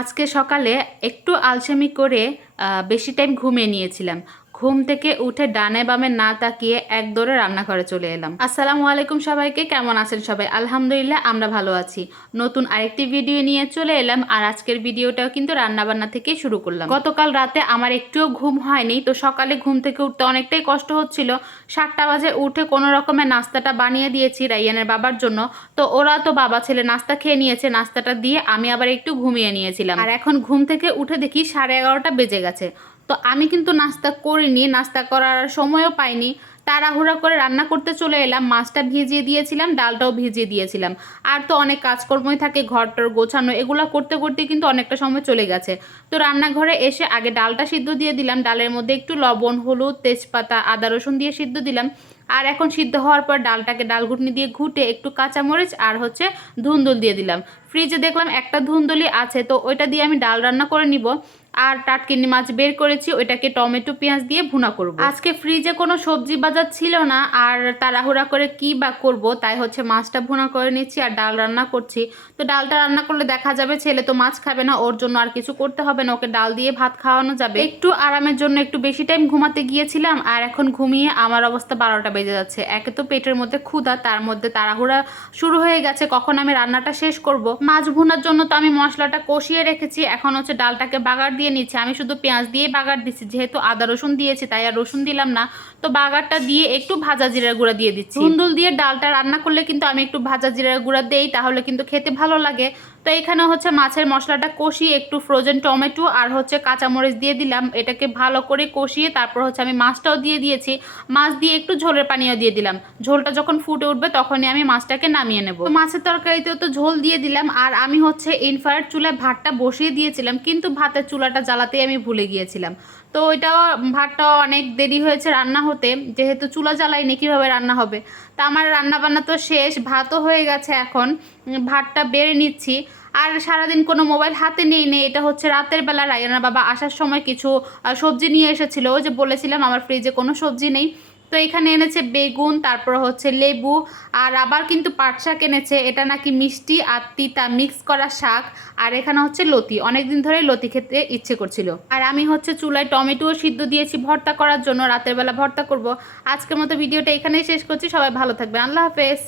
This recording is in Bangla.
আজকে সকালে একটু আলসেমি করে বেশি টাইম ঘুমিয়ে নিয়েছিলাম। ঘুম থেকে উঠে ডানে বামে না তাকিয়ে এক দৌড়ে রান্নাঘরে চলে এলাম। আসসালামু আলাইকুম সবাইকে, কেমন আছেন সবাই? আলহামদুলিল্লাহ আমরা ভালো আছি। নতুন আরেকটি ভিডিও নিয়ে চলে এলাম, আর আজকের ভিডিওটাও কিন্তু রান্নাবান্না থেকেই শুরু করলাম। গতকাল রাতে আমার একটুও ঘুম হয়নি, তো সকালে ঘুম থেকে উঠতে অনেকটাই কষ্ট হচ্ছিল। 7টা বাজে উঠে কোনো রকমের নাস্তাটা বানিয়ে দিয়েছি রাইয়ানের বাবার জন্য। তো ওরা তো বাবা ছেলে নাস্তা খেয়ে নিয়েছে, নাস্তাটা দিয়ে আমি আবার একটু ঘুমিয়ে নিয়েছিলাম। আর এখন ঘুম থেকে উঠে দেখি 11:30টা বেজে গেছে। তো আমি কিন্তু নাস্তা করিনি, নাস্তা করার সময়ও পাইনি। তাড়াহুড়া করে রান্না করতে চলে এলাম। মাছটা ভিজিয়ে দিয়েছিলাম, ডালটাও ভিজিয়ে দিয়েছিলাম। আর তো অনেক কাজকর্মই থাকে, ঘরটর গোছানো, এগুলো করতে করতে কিন্তু অনেকটা সময় চলে গেছে। তো রান্নাঘরে এসে আগে ডালটা সিদ্ধ দিয়ে দিলাম। ডালের মধ্যে একটু লবণ, হলুদ, তেজপাতা, আদা রসুন দিয়ে সিদ্ধ দিলাম। আর এখন সিদ্ধ হওয়ার পর ডালটাকে ডাল ঘুটনি দিয়ে ঘুটে একটু কাঁচামরিচ আর ধুন্দুল দিয়ে দিলাম। ফ্রিজে দেখলাম একটা ধুন্দুলি আছে, তো ওইটা দিয়ে আমি ডাল রান্না করে নিব। আর টাটকিনি মাছ বের করেছি, ওইটাকে টমেটো পেঁয়াজ দিয়ে ভুনা করব। আজকে ফ্রিজে কোনো সবজি বাজার ছিল না, আর তাড়াহুড়া করে কি বা করব, তাই মাছটা ভুনা করে নিচ্ছি আর ডাল রান্না করছি। তো ডালটা রান্না করলে দেখা যাবে ছেলে তো মাছ খাবে না, ওর জন্য আর কিছু করতে হবে না, ওকে ডাল দিয়ে ভাত খাওয়ানো যাবে। একটু আরামের জন্য একটু বেশি টাইম ঘুমাতে গিয়েছিলাম, আর এখন ঘুমিয়ে আমার অবস্থা 12টা বেজে যাচ্ছে। একে তো পেটের মধ্যে ক্ষুধা, তার মধ্যে তাড়াহুড়া শুরু হয়ে গেছে কখন আমি রান্নাটা শেষ করব। মাছ ভুনার জন্য তো আমি মশলাটা কষিয়ে রেখেছি, এখন ডালটাকে বাগার দিয়ে নিচ্ছি। আমি শুধু পেঁয়াজ দিয়ে বাগার দিচ্ছি, যেহেতু আদা রসুন দিয়েছি তাই আর রসুন দিলাম না। তো বাগারটা দিয়ে একটু ভাজা জিরার গুঁড়া দিয়ে দিচ্ছি। ধুন্দুল দিয়ে ডালটা রান্না করলে কিন্তু আমি একটু ভাজা জিরার গুঁড়া দেই, তাহলে কিন্তু খেতে ভালো লাগে। তো এখানে মাছের মশলাটা কষিয়ে একটু ফ্রোজেন টমেটো আর কাঁচামরিচ দিয়ে দিলাম। এটাকে ভালো করে কষিয়ে তারপর আমি মাছটাও দিয়ে দিয়েছি। মাছ দিয়ে একটু ঝোলের পানিও দিয়ে দিলাম। ঝোলটা যখন ফুটে উঠবে তখনই আমি মাছটাকে নামিয়ে নেব। মাছের তরকারিতেও তো ঝোল দিয়ে দিলাম। আর আমি ইনফ্রারেড চুলায় ভাতটা বসিয়ে দিয়েছিলাম, কিন্তু ভাতের চুলাটা জ্বালাতেই আমি ভুলে গিয়েছিলাম। তো ওইটাও ভাতটাও অনেক দেরি হয়েছে রান্না হতে, যেহেতু চুলা জ্বালাইনি কীভাবে রান্না হবে। তা আমার রান্না বান্না তো শেষ, ভাতও হয়ে গেছে। এখন ভাতটা বেড়ে নিচ্ছি। আর সারাদিন কোনো মোবাইল হাতে নিয়ে নেই। এটা রাতের বেলা রায়ানার বাবা আসার সময় কিছু সবজি নিয়ে এসেছিল, ওই যে বলেছিলাম আমার ফ্রিজে কোনো সবজি নেই। তো এখানে এনেছে বেগুন, তারপর লেবু, আর আবার কিন্তু পাট শাক এনেছে। এটা নাকি মিষ্টি আর তিতা মিক্স করা শাক। আর এখানে লতি, অনেকদিন ধরে লতি খেতে ইচ্ছে করছিল। আর আমি চুলায় টমেটোও সিদ্ধ দিয়েছি ভর্তা করার জন্য, রাতের বেলা ভর্তা করব। আজকের মতো ভিডিওটা এখানেই শেষ করছি। সবাই ভালো থাকবেন, আল্লাহ হাফেজ।